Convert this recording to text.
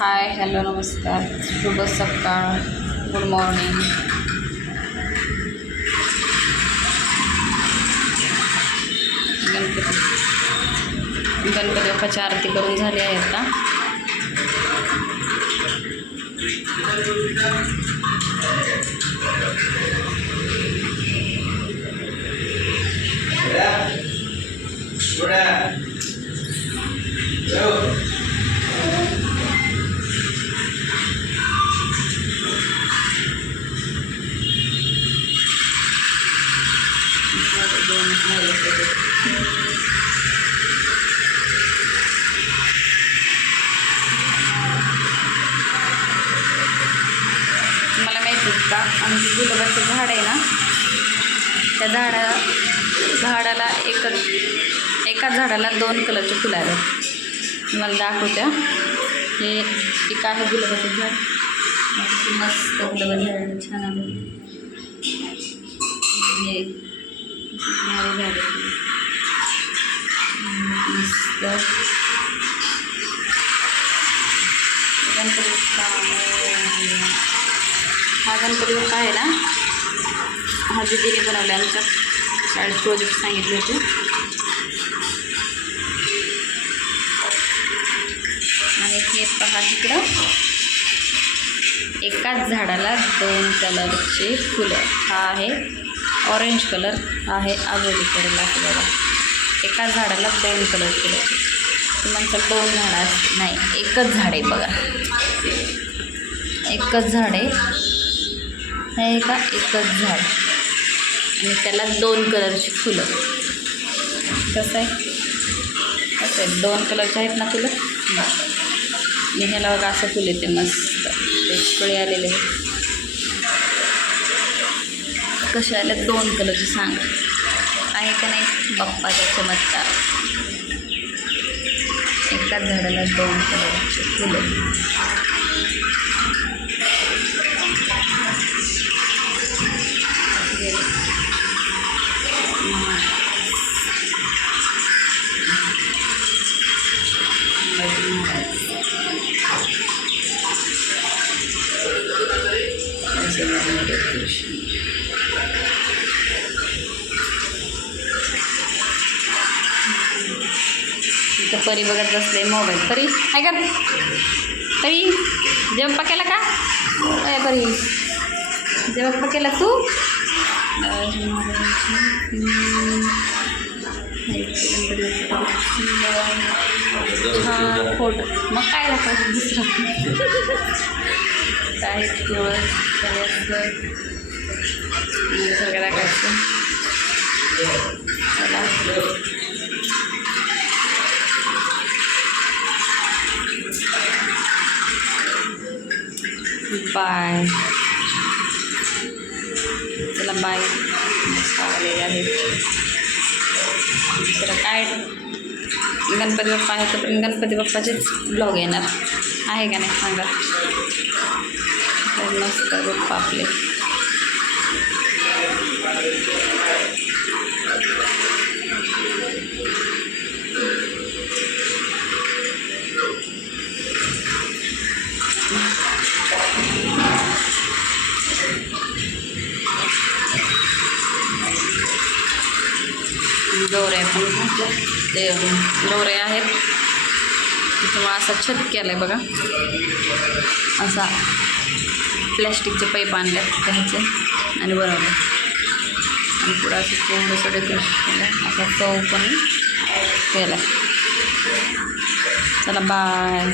Hi hello नमस्कार. शुभ सकाळ. Good morning. गणपती. गणपती बाप्पाची आरती करून झाली आहे आता. मला माहिती आहे का आमचं गुलाबाचं झाड आहे ना त्या झाडा झाडाला एकच एकाच झाडाला दोन कलरचे फुलं आहेत. मला दाखवत्या हे एक आहे गुलाबाचं झाड. मस्त गुलाबाचं झाड आहे, छान आहे. हे झाड मस्त गणपती हा गणपती बाप्पा आहे ना? हा दिदीने बनवला आमच्या शाळेत प्रोजेक्ट सांगितले होते. आणि हे पहा तिकडं एकाच झाडाला दोन कलरचे फुलं. हा आहे ऑरेंज कलर हा आहे आजोली कलर असं एका झाडाला दोन कलर फुलं म्हणतात दोन झाडं असते नाही एकच झाड आहे बघा. एकच झाड आहे. हे का? एकच झाड. आणि त्याला दोन कलरची फुलं. कसं आहे? कसं आहे? दोन कलरचे आहेत ना फुलं? मी ह्याला बघा असं फुल येते मस्त. ते आलेले. कसे आले दोन कलरचे सांगा. आहे का नाही बाप्पाचा चमत्कार एकाच झाडाला दोन कलरचे फुलं तर परी बघत बसले मोबाईल. परी काय कर परी जेवप्पा केला का? काय परी. जेवप्पा केला तू? छान फोटो. मग काय दाखवायचं दुसरं? काय तुळस करायचं सगळं दाखवायचं चला. बाय चला बाय आलेले आहेत तर काय गणपती बाप्पा आहे तोपर्यंत गणपती बाप्पाचेच ब्लॉग येणार आहे का नाही सांगा तर मस्त बाप्पा आपले दोरे पण ते दोरे आहेत. त्याच्यामुळे असा छत केला आहे बघा. असा प्लॅस्टिकचे पाईप आणले त्यांचे आणि बनवले आणि पुढं असं थोडंसं डेकोरेशन केलं असा चव पण केला चला बाय